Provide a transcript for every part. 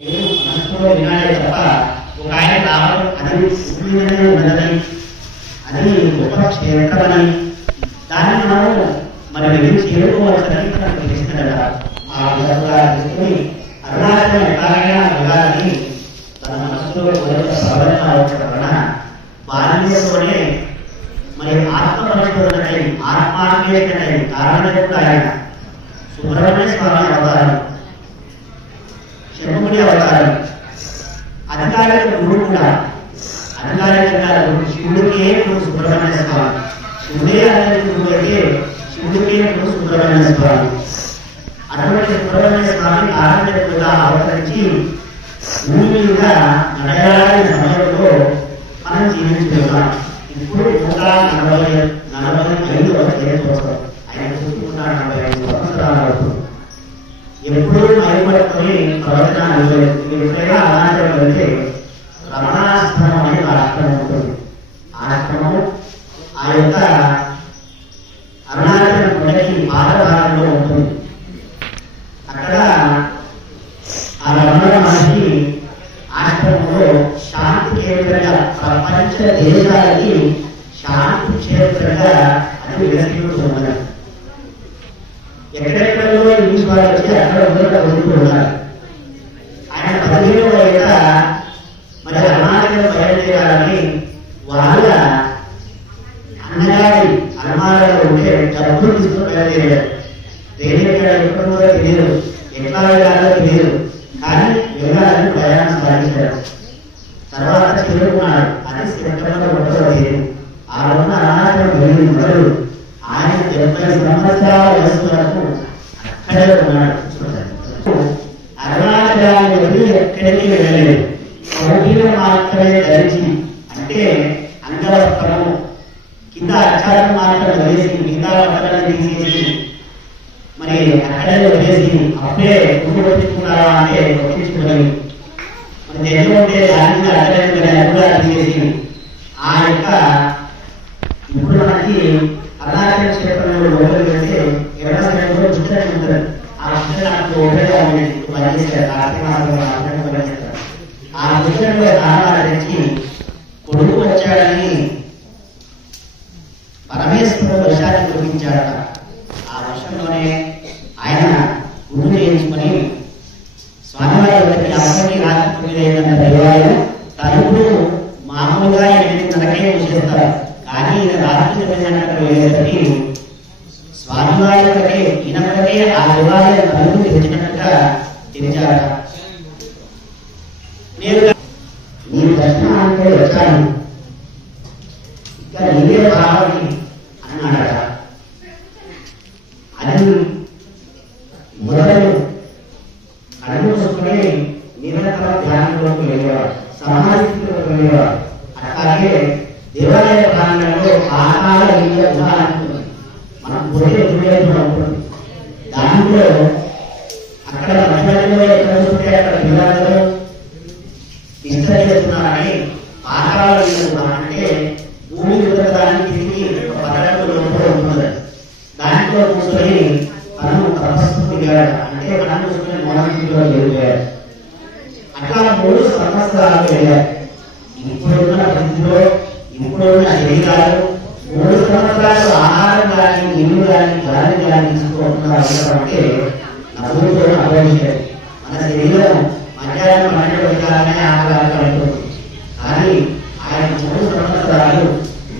మనసులో వినాడే తప్ప ఒక ఆయన రావడం అది శుభ్రమైన ఉన్నదని, అది గొప్ప క్షేత్రమని, దాన్ని మనం మరి వెళ్ళి చేరుకోవచ్చని మనకు తెలిసిందట. ఆ విధంగా తీసుకుని అరుణాచలం ఎలాగైనా వెళ్ళాలని తన మనసులో మొదట సవరణ అవసరం వలన బాల్యంలోనే మరి ఆత్మపరిశోధనకై ఆత్మాన్వేషణకై కారణంగా ఆయన సుబ్రహ్మణ్య స్వామి అవతారం, శంభుడి అవతారం, అధికారిక గురువు కూడా. అధికారికంగా శివుడికే గురు సుబ్రహ్మణ్య స్వామి, శివుడే అనేది గురువు అయితే శివుడికే గురు సుబ్రహ్మణ్య స్వామి. అటువంటి సుబ్రహ్మణ్య స్వామి కారణంగా అవతరించి భూమి మీద నడయాలని సమయంలో మనం జీవించుకున్నాం. ఇప్పుడు 145 వస్తాం. ఆయన 145 సంవత్సరాలు ఎప్పుడూ మైపడుకొని ప్రవచనాలు. ఎప్పుడైనా అరుణాచలం వెళ్తే రమణాశ్రమం అనే ఆశ్రమం ఉంటుంది. ఆశ్రమం ఆ యొక్క అరుణాచలం కొండకి పాదభాగంలో ఉంటుంది. అక్కడ ఆ రమణ మహర్షి ఆశ్రమంలో శాంతి కేంద్రంగా, ప్రపంచ దేశాలకి శాంతి క్షేత్రంగా అది విలసిస్తున్నది. ఎక్కడెక్కడో ఇంగ్లీష్ వాళ్ళు వచ్చి అక్కడ వదులుతూ ఉన్నారు. ఆయన 15వ ఏట మరి అరుణాచలం బయలుదేరాలని వాళ్ళ అన్నగారి అలమారాలో ఉంటే డబ్బులు తీసుకుని బయలుదేరారు. రైల్వే ఎక్కడో తెలియదు, ఎట్లా వెళ్ళాలో తెలియదు, కానీ వెళ్ళాలని ప్రయాణం సాగించారు. తర్వాత చేరుకున్నాడు. అది సెప్టెంబర్ 1వ తేదీ. ఆ రోజున అరుణాచలం వెళ్ళిన మొదలు ఆయన 70 సంవత్సరాల వయసు వరకు అక్కడే ఉన్నాడు. అరుణాచలాన్ని వెళ్ళి ఎక్కడికి వెళ్ళలేదు. కౌగిలు మాత్రమే ధరించి, అంటే అంగవస్త్రము కింద అక్షరం మాత్రం వేసి మిగతా వస్త్రాలను తీసేసి మరి అక్కడే వదిలేసి అప్పుడే గుండు కొట్టించుకున్నారా అంటే కొట్టించుకుని మన దగ్గర ఉంటే దాన్ని అక్కడే కూడా తీసేసి ఆ యొక్క ఇప్పుడు మనకి అరుణాచల క్షేత్రంలో లోపలి వెళ్తే ఎవరైనా చిత్రం ఉంటుంది. ఆ చిత్రానికి ఒకటిగా ఉండేది పనిచేస్తారు. ఆ చిత్రంలో రామారించి కొడుకు వచ్చాడని పరమేశ్వరుడు వర్షాన్ని కురిపించాడట. ఆ వర్షంలోనే ఆయన గుర్తు చేయించుకొని స్వామివారి వద్దకి అప్పటికి రాత్రి 9 దేవాలయం తలుపులు మామూలుగా 8:30కే మూసేస్తారు. కానీ ఈయన రాత్రి 9 గంటలకు వెళ్ళేసరికి స్వామివారి వద్దకే ఈయనకే ఆ దేవాలయం తలుపు తెరిచినట్టుగా తెరిచారట. నేను నీ దర్శనానికి వచ్చాను, ఇక్కడ నీవే రావాలి అన్నాడట. అది మొదలు కడుపు చూసుకుని నిరంతర ధ్యానంలోకి వెళ్ళేవాడు, సమాధిలోకి వెళ్ళేవాడు. అట్లాగే దేవాలయ ప్రాంగణంలో ఆకార ఉంటుంది, మనం పోతే చూడేది ఉంటుంది. దాంట్లో అక్కడ మధ్యలో ఎక్కడ చూస్తే అక్కడ పిల్లలు విస్తరి చేస్తున్నారని ఆకారాలు అంటే భూమి ఉదకడానికి తిరిగి ఒక పర్యాటక లోపల ఉంటుంది. దాంట్లో కూర్చొని తను తపస్సు దిగాడు, అంటే మనం చూసుకునే మౌనంలో వెళ్ళిపోయాడు. అట్లా 3 సంవత్సరాలు వెళ్ళారు. ఇప్పుడున్న పరిస్థితిలో ఇప్పుడున్న శరీరాలు 3 సంవత్సరాలు ఆహారం కానీ నీళ్లు కానీ గాలి కానీ తీసుకోవాలంటే నవ్వుతో అనుభవించారు. మన శరీరం మధ్యాహ్నం 12 గంటలనే ఆహారాలు ఉంటుంది. కానీ ఆయన 3 సంవత్సరాలు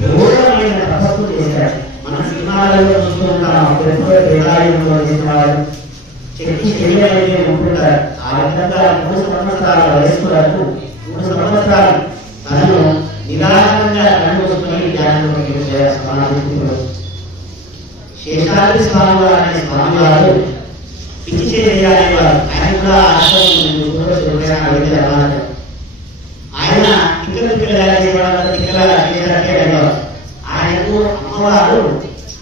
ఘోరమైన తపస్సు చేశాడు. మన సినిమాలలో చూస్తూ ఉంటాం, ఎప్పుడో దేవాలయంలో చేసేవాడు శక్తి శరీరాన్ని ఉంటుంటారు. ఆ విధంగా 3 సంవత్సరాల వయస్సు వరకు 3 సంవత్సరాలు తనను నిరాశంగా కనుమూసుకుని ధ్యానంలో సమాధిలో శేషాద్రి స్వామి వారు అనే స్వామి వారు పిచ్చి చేసేవారు. ఆయన కూడా ఆశ్రమం ఆయన ఆయనకు అమ్మవారు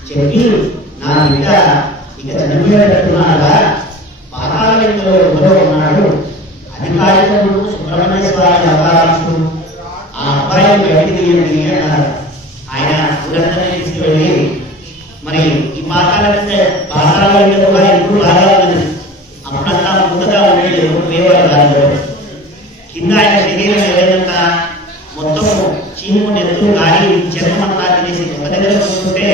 చెప్పి నా బిడ్డ ఇక చనిపోయేటట్టున్నాడా, పాతాళంలో ఉన్నాడు, అధికారికుడు సుబ్రహ్మణ్య స్వామి అవతారస్తుడు, ఆ అబ్బాయిని బయటికి తీయండి అన్నారు. ఆయన ఊరందరినీ తీసుకువెళ్ళి మరి ఈ పాతాళంలో కూడా ఎప్పుడు బాగా ఉన్నది. అప్పుడంతా ముందుగా ఉండేది, ఎప్పుడు గాలిలో కింద ఆయన శరీరం ఏదైనంత మొత్తం చీము నెత్తు గాలి చర్మమంతా తినేసి ఒక దగ్గర చూస్తుంటే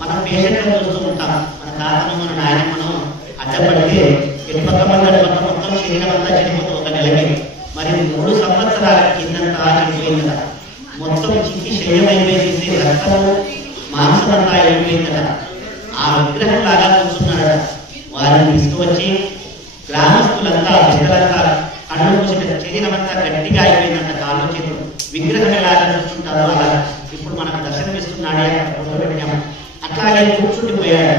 మనం పేషెంట్ చూస్తూ ఉంటాం. మన తాతను మన నాయనమ్మను అడ్డపడితే ఎటుపక్క మొత్తం శరీరం అంతా చనిపోతుంది ఒక నెలకి. మరి 3 సంవత్సరాల కిందంతా చనిపోయిందట. మొత్తం చిక్కి శరీరం అయిపోయింది, రక్తము మాంసం అంతా అయిపోయిందట. ఆ విగ్రహం లాగా కూర్చున్నాడట. వారిని తీసుకువచ్చి గ్రామస్తులంతా పెద్దలంతా కళ్ళు మూసిన శరీరం అంతా గట్టిగా అయిపోయిందంట. కాళ్ళు చేతులు విగ్రహం ఎలాగా కూర్చుంటారో అలా ఇప్పుడు మనకు దర్శనమిస్తున్నాడే ఫోటో పెట్టాము. అట్లాగే కూర్చుండిపోయాడు.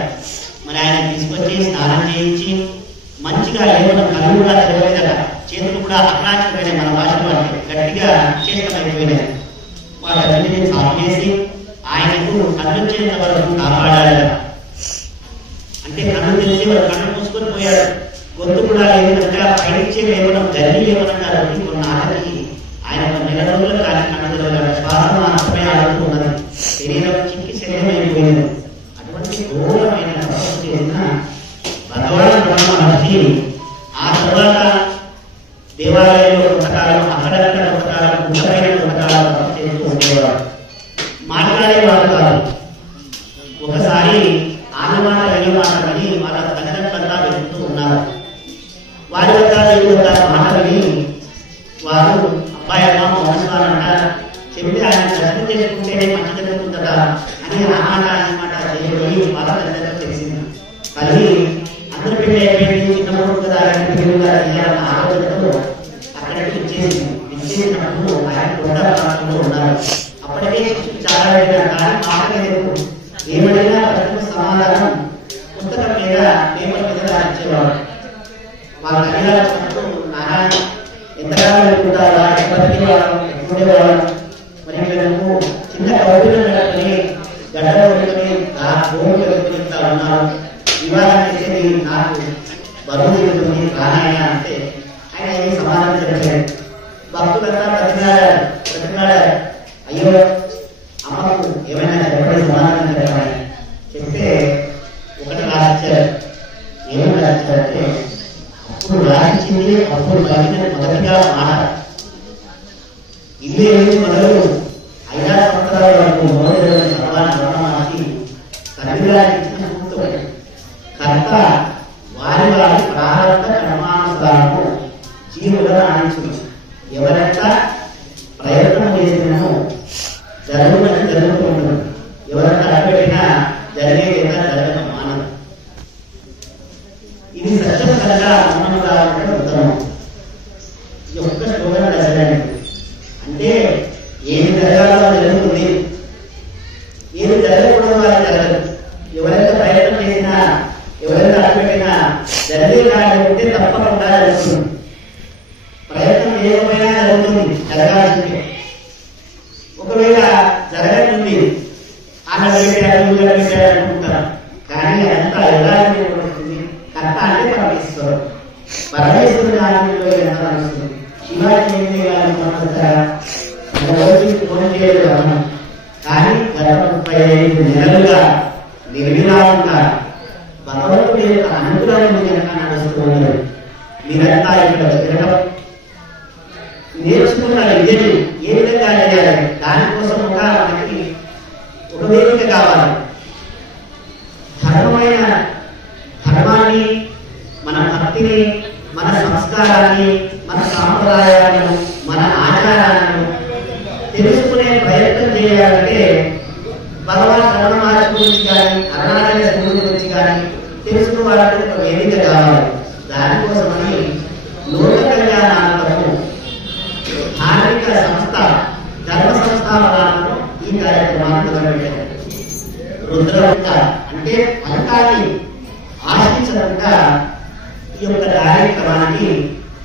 మరి ఆయన తీసుకొచ్చి స్నానం చేయించి మంచిగా లేవన కళ్ళు కూడా తెరవేదట, చేతులు కూడా అక్రాచిపోయినాయి. మన భాషలో అంటే గట్టిగా చేష్టమైపోయినాయి. వాటన్నిటిని సాగు చేసి ఆయనకు కళ్ళు వచ్చేంత వరకు కాపాడాడట. అంటే కళ్ళు తెలిసి వాడు కళ్ళు మూసుకొని పోయాడు. గొంతు కూడా లేదంటే పైనిచ్చే లేవడం జల్లి లేవనంటారు. కొన్నాళ్ళకి ఆయన 1 నెల రోజులు కానీ కళ్ళు తెరవలేడు. శ్వాస మాత్రమే ఆడుతూ ఉన్నది. శరీరం చిక్కి శరీరం అయిపోయింది. అటువంటి ఘోరమైన తపస్సు చేసిన భగవాన్ బ్రహ్మ మహర్షి ఆ తర్వాత దేవాలయంలో కొంతకాలం, అక్కడక్కడ కొంతకాలం, గుండెపైన కొంతకాలం తపస్సు చేస్తూ ఉండేవాడు. మాట్లాడేవాడు కాదు. ఒకసారి ఆనమాట మాట విని వాళ్ళ తల్లిదండ్రులంతా వెతుకుతూ ఉన్నారు. వారి వద్ద వీరి వద్ద మాటలని వారు అబ్బాయి అమ్మ మోహన్స్వామి చెప్తే ఆయన దర్శనం చేసుకుంటేనే మంచి జరుగుతుందట అని అన్నమాట చేయబడి వాళ్ళ తల్లిదండ్రులు తెలిసింది. తల్లి అందరి పెళ్లి అయిపోయింది, చిన్నప్పుడు కదా ఆయన ఆలోచనతో అక్కడికి ఇచ్చేసినప్పుడు ఆయన కొండ ప్రాంతంలో ఉన్నారు. అప్పటికే చాలా కానీ మాటలేదు. ఏమైనా ప్రశ్న సమాధానం పుస్తకం మీద పేపర్ మీద రాయించేవాడు. వాళ్ళ తల్లిదండ్రులు నాన్న ఎంతకాలం వెళ్ళుకుంటారా, ఎప్పటికీ ఉండేవాడు. మరి మేము చిన్న కౌతులు పెట్టుకుని గడ్డ పెట్టుకుని నా భూమి పెట్టుకుంటా ఉన్నాను. వివాహం చేసేది నాకు బరువు దిగుతుంది రానాయన అంటే ఆయన ఏమి సమాధానం చెప్పాడు. భక్తులంతా ప్రతినాడారు. అయ్యో అమ్మకు ఏమైనా చెప్పండి, సమాధానం చెప్పాలి. చెప్తే ఒకటి రాసిచ్చారు. ఏమని రాసిచ్చారంటే అప్పుడు రాసింది అప్పుడు కలిగిన మొదటిగా మాట. ఇల్లు ఏమి మొదలు 5 సంవత్సరాల వరకు మొదలు భగవాన్ బ్రహ్మమహర్షి తల్లిగారికి ఇచ్చిన సూత్రం కర్త వారి వారి ప్రారంభ కర్మానుసారము జీవులను ఆడించును. ఎవరంతా ప్రయత్నం చేసినను జరుగునని జరుగుతుంటుంది. ఎవరంతా అడ్డుపెట్టినా జరిగేదైనా జరగడం మానదు. ఇది సత్యం కనుక మౌనం కావాలంటే ఉత్తమం. ఈ ఒక్క శ్లోకం జరగడానికి అంటే ఏమి జరగాలో జరుగుతుంది, ఏమి జరగకూడదు అది జరగదు. ఎవరైతే ప్రయత్నం చేసినా ఎవరైతే అడ్డుపెట్టినా జరిగే కార్యం ఉంటే తప్పకుండా జరుగుతుంది. ప్రయత్నం చేయకపోయినా జరుగుతుంది, జరగాల్సిందే. ఒకవేళ జరగనుంది అనుకుంటారు కానీ అంతా ఎలా పడుతుంది. కర్త అంటే పరమేశ్వరుడు. పరమేశ్వరుడు ఆజ్ఞలో ఎంత నడుస్తుంది. శివాజీ ఏం చేయాలి ఫోన్ చేయలేదు అన్నాం. కానీ గత 35 నెలలుగా నిర్విరామంగా భగవంతుడి యొక్క అనుగ్రహం కనుక నడుస్తూ ఉన్నారు. మీరంతా ఇక్కడ తిరగడం నేర్చుకున్న విద్యని ఏ విధంగా చేయాలి, దానికోసం కూడా మనకి ఒక వేదిక కావాలి. ధర్మాన్ని, మన భక్తిని, మన సంస్కారాన్ని, మన సాంప్రదాయాలను, మన ఆచారాలను తెలుసుకునే ప్రయత్నం చేయాలంటే భగవాన్ రమణ మహర్షి గురించి కానీ అరుణాచల శివుడి గురించి కానీ తెలుసుకున్న వాళ్ళకి ఒక వేదిక కావాలి. దానికోసమని లోక కళ్యాణాలను ధార్మిక సంస్థ ధర్మ సంస్థానాలను ఈ కార్యక్రమాన్ని మొదలుపెట్టారు. రుద్రవంత అంటే ఫలితాన్ని ఆశించకుండా ఈ యొక్క కార్యక్రమానికి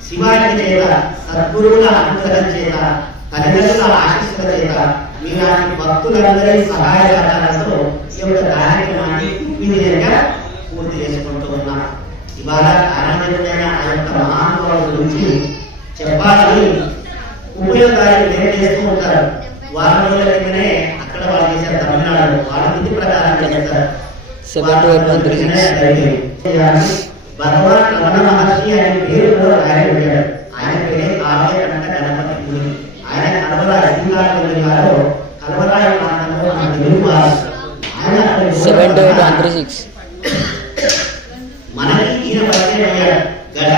శివాజీ చేత, సద్గురువుల అనుగ్రహం చేత, తల్లిదండ్రుల ఆశీస్సుల చేత, మీలాంటి భక్తులందరి సహాయ సహకారంతో ఈ యొక్క కార్యక్రమాన్ని విజయంగా పూర్తి చేసుకుంటూ ఉన్నాం. ఇవాళ కారణజనుడైన ఆ యొక్క మహానుభావుల గురించి చెప్పాలని ఉపయోగాలు ఏం చేస్తూ ఉంటారు. వారం రోజుల కిందనే అక్కడ వాళ్ళు చేశారు తమిళనాడు. వాళ్ళ విధి ప్రకారం చేస్తారు. భగవాన్ రమణ మహర్షి ఆయన పేరు కూడా రాయబడ్డాడు. ఆయన పేరే కావ్యకంఠ గణపతి ముని. ఆయన కలవర అధికారులు గారు కలవరాయ ప్రాంతంలో మన తెలుగు వారు. ఆయన 72836 మనకి ఈయన పరిచయం అయ్యాడు. గత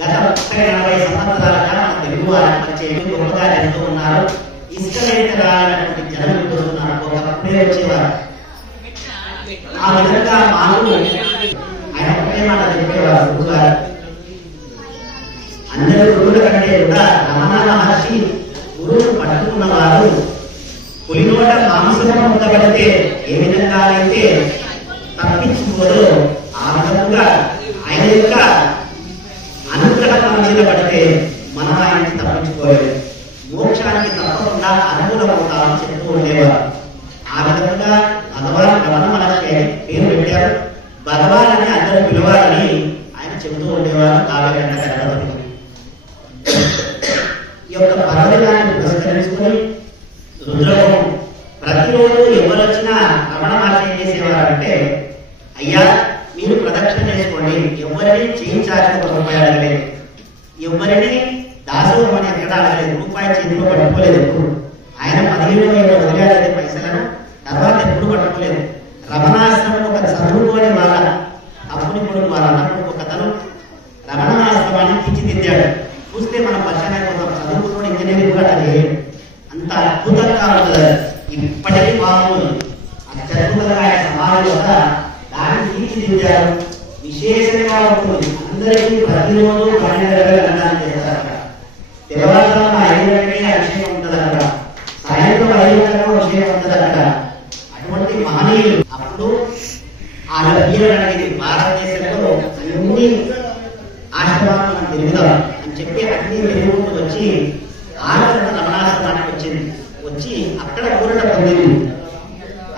40 సంవత్సరాలుగా మన తెలుగు వారి పరిచయం గొప్పగా చేస్తూ ఉన్నారు. ఇష్టమైనటువంటి జనం చూస్తున్నారు. ఒకప్పుడే వచ్చేవారు. ఆ విధంగా మాకు ఆయన ఒకటే మాట చెప్పేవారు గురుగారు. అందరూ గురువుల కంటే కూడా రమణ మహర్షి గురువును పట్టుకున్నవారు పులినోట మాంసం పొందబడితే ఏ విధంగా అయితే తప్పించుకోదో ఆ విధంగా ఆయన యొక్క అనుగ్రహం మన మీద పడితే మనం ఆయనకి తప్పించుకోలేదు. మోక్షానికి తప్పకుండా అనుకూలమవుతామని చెప్తూ ఉండేవారు. ఆ విధంగా భగవాన్ రమణ మహర్షి పేరు పెట్టారు. భగవాన్ అని అందరూ పిలవాలని ఆయన చెబుతూ ఉండేవారు. కావ్యకంఠ గణపతి ఈ యొక్క పర్వదినాన్ని పురస్కరించుకొని రుద్రము ప్రతిరోజు ఎవరు వచ్చినా రమణ మహర్షి ఏం చేసేవారంటే, అయ్యా మీరు ప్రదక్షిణ చేసుకోండి, ఎవరిని చేయించాలని ఒక రూపాయి అడగలేదు, ఎవరిని దాసోహం అని ఎక్కడ అడగలేదు, రూపాయి చేతిలో పట్టుకోలేదు. ఎప్పుడు ఆయన 15 వదిలేదే పైసలను, తర్వాత ఎప్పుడు పట్టుకోలేదు. రమణాశ్రమం ఒక చదువుకోని వాళ్ళ అప్పుడు ఇప్పుడు వాళ్ళ అన్నప్పుడు ఒక తను రమణాశ్రమాన్ని తీర్చిదిద్దాడు. చూస్తే మన పక్షాన్ని కొంత చదువుకున్న ఇంజనీరింగ్ కూడా అది అంత అద్భుతంగా ఉంటుంది. ఇప్పటికీ మామూలు అత్యద్భుతంగా ఆయన సమాజంలో దాన్ని తీర్చిదిద్దారు. విశేషంగా ఉంటుంది. అందరికీ ప్రతిరోజు 12 గంటల గంటలు చేస్తారు. అక్కడ తెల్లవారుజామున 5 గంటలకే అభిషేకం ఉంటుంది. అక్కడ సాయంత్రం 5 గంటలకు అభిషేకం ఉంటుంది. అక్కడ అటువంటి మహనీయులు అప్పుడు ఆ లభ్యమైనది భారతదేశంలో అన్ని ఆశ్రమాలు మనం తిరుగుదాం అని చెప్పి అన్ని తిరుగుతూ వచ్చి ఆచరణ రమణాశ్రమానికి వచ్చింది. వచ్చి అక్కడ పూరట పొందింది.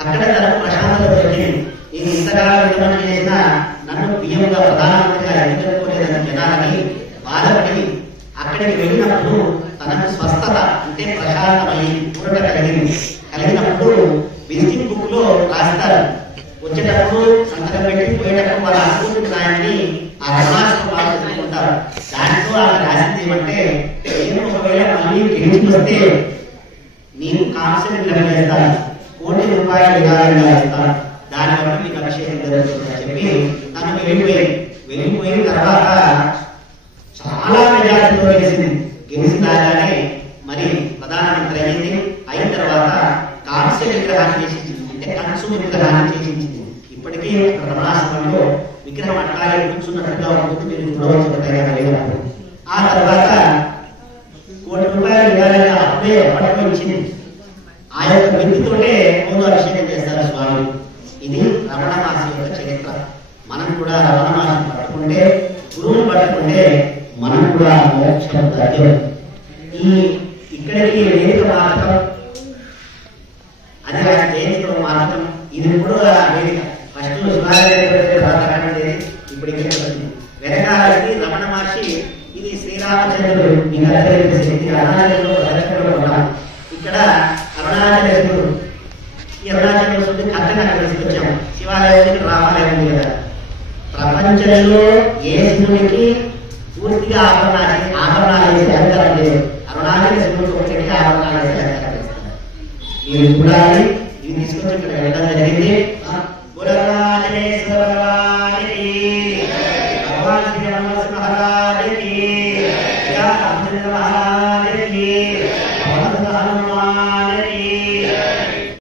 అక్కడ తనకు ప్రశాంతత దొరికింది. నేను ఇంతగా విధానం చేసినా నన్ను బియ్యంగా ప్రధానమంత్రిగా ఎన్నుకోలేదని జనాలని బాధపడి అక్కడికి వెళ్ళినప్పుడు తనకు స్వస్థత అంటే ప్రశాంతమై పూరట కలిగినప్పుడు విజిటింగ్ బుక్ లో రాస్తారు. వచ్చేటప్పుడు సంతకం పెట్టి పోయేటప్పుడు వాళ్ళ అనుకుంటున్న ఆయన్ని ఆ రమణాశ్రమం వాళ్ళు చదువుకుంటారు. దాంట్లో ఆమె రాసింది ఏమంటే, నేను ఒకవేళ మళ్ళీ గెలిచి వస్తే నేను కాన్సెప్ట్ చేస్తాను, ₹1,00,000 విధానంగా ఇస్తాను, దానివల్ల మీకు అభిషేకం జరుగుతుందని చెప్పి తను వెళ్ళిపోయిన తర్వాత చాలా మెజార్టీతో గెలిచిన రాగానే మరి ప్రధానమంత్రి అయింది. అయిన తర్వాత కాంస్య విగ్రహాన్ని చేసింది, అంటే కంచు విగ్రహాన్ని చేసింది. ఇప్పటికీ రమణాశ్రమంలో విగ్రహం అట్లాగే కూర్చున్నట్టుగా ఉంటుంది. మీరు చూడవచ్చు. ఆ తర్వాత ₹1,00,000 విధానంగా అప్పుడే అప్పట్లో ఇచ్చింది. ఆ యొక్క వ్యక్తితోనే రోజు అభిషేకం చేస్తారు స్వామి. ఇది రమణ మహర్షి యొక్క చరిత్ర. మనం కూడా రమణ మహర్షిని పట్టుకుంటే, గురువుని పట్టుకుంటే మనం కూడా మోక్షం సాధ్యం. ఇక్కడికి వేదిక మార్గం అది వేదిక మార్గం. ఇది కూడా వేదిక ఫస్ట్ ఇప్పుడు వెనకాలకి రమణ మహర్షి, ఇది శ్రీరామచంద్రుడు. మీకు అర్థమైతే శక్తి అరుణాచలంలో ప్రదర్శనలో ఉన్నాం. ఇక్కడ అరుణాచలేశ్వరుడు, ఈ అరుణాచలేశ్వరుడు కథను అక్కడ తీసుకొచ్చాం. శివాలయం రామాలయం ఉంది కదా. ప్రపంచంలో ఏ శివుడికి పూర్తిగా ఆభరణాలు వేసి అలంకారం లేదు. అరుణాచలేశ్వరుడు ఒకటి ఆభరణాలు వేసి అలంకారం చేస్తారు. మీరు చూడాలి. ఇవి తీసుకొచ్చి ఇక్కడ వెళ్ళడం జరిగింది. అరుణాచలేశ్వర భగవాన్ శ్రీ హనుమత్ మహారాజుకి, రామచంద్ర మహారాజుకి, హనుమాన్